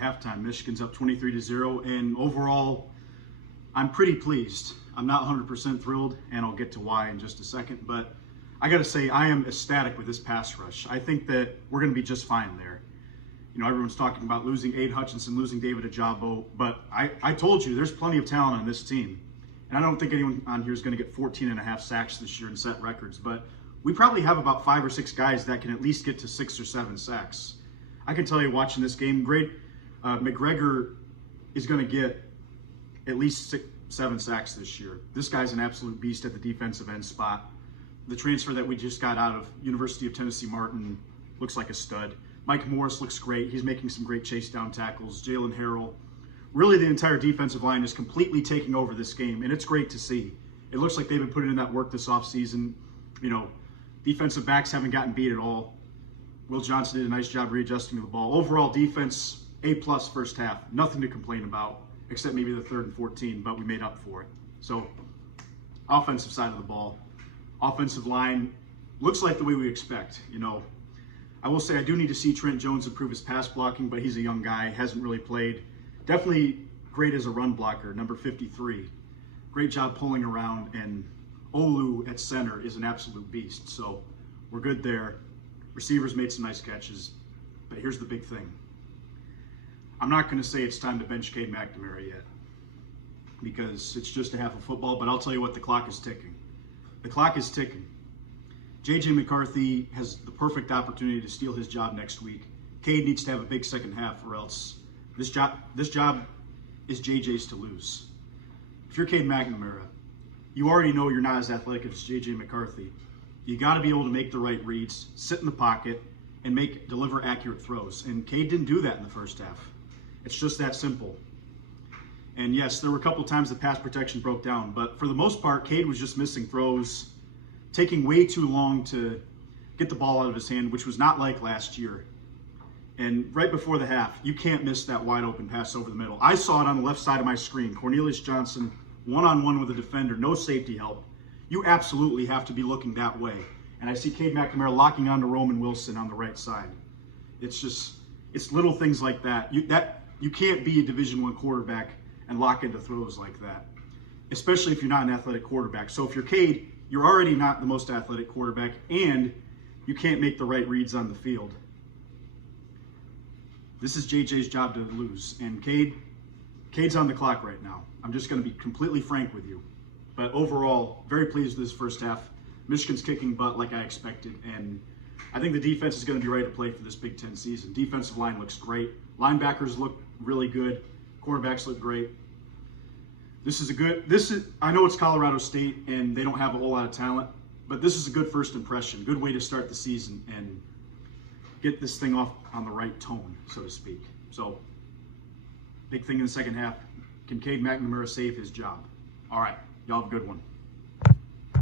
halftime, Michigan's up 23-0, and overall, I'm pretty pleased. I'm not 100% thrilled, and I'll get to why in just a second, but I got to say, I am ecstatic with this pass rush. I think that we're going to be just fine there. You know, everyone's talking about losing Aid Hutchinson, losing David Ajabo, but I told you there's plenty of talent on this team. And I don't think anyone on here is going to get 14.5 sacks this year and set records, but we probably have about 5 or 6 guys that can at least get to 6 or 7 sacks. I can tell you watching this game, McGregor is going to get at least 7 sacks this year. This guy's an absolute beast at the defensive end spot. The transfer that we just got out of University of Tennessee Martin looks like a stud. Mike Morris looks great. He's making some great chase down tackles. Jalen Harrell. Really, the entire defensive line is completely taking over this game, and it's great to see. It looks like they've been putting in that work this offseason. You know, defensive backs haven't gotten beat at all. Will Johnson did a nice job readjusting to the ball. Overall defense, A+ first half. Nothing to complain about, except maybe the 3rd and 14, but we made up for it. So, offensive side of the ball. Offensive line looks like the way we expect. You know, I will say I do need to see Trent Jones improve his pass blocking, but he's a young guy, hasn't really played. Definitely great as a run blocker, number 53. Great job pulling around, and Olu at center is an absolute beast. So we're good there. Receivers made some nice catches, but here's the big thing. I'm not going to say it's time to bench Cade McNamara yet, because it's just a half of football, but I'll tell you what, the clock is ticking. The clock is ticking. J.J. McCarthy has the perfect opportunity to steal his job next week. Cade needs to have a big second half, or else this job is J.J.'s to lose. If you're Cade McNamara, you already know you're not as athletic as J.J. McCarthy. You got to be able to make the right reads, sit in the pocket, and deliver accurate throws. And Cade didn't do that in the first half. It's just that simple. And yes, there were a couple times the pass protection broke down, but for the most part, Cade was just missing throws, taking way too long to get the ball out of his hand, which was not like last year. And right before the half, you can't miss that wide open pass over the middle. I saw it on the left side of my screen. Cornelius Johnson, one-on-one with a defender, no safety help. You absolutely have to be looking that way. And I see Cade McNamara locking onto Roman Wilson on the right side. It's little things like that. You can't be a Division I quarterback and lock into throws like that, especially if you're not an athletic quarterback. So if you're Cade, you're already not the most athletic quarterback, and you can't make the right reads on the field. This is JJ's job to lose, and Cade's on the clock right now. I'm just going to be completely frank with you. But overall, very pleased with this first half. Michigan's kicking butt like I expected, and I think the defense is going to be ready to play for this Big Ten season. Defensive line looks great. Linebackers look really good. Cornerbacks look great. I know it's Colorado State and they don't have a whole lot of talent, but this is a good first impression, good way to start the season and get this thing off on the right tone, so to speak. So, big thing in the second half, can Cade McNamara save his job? All right, y'all have a good one.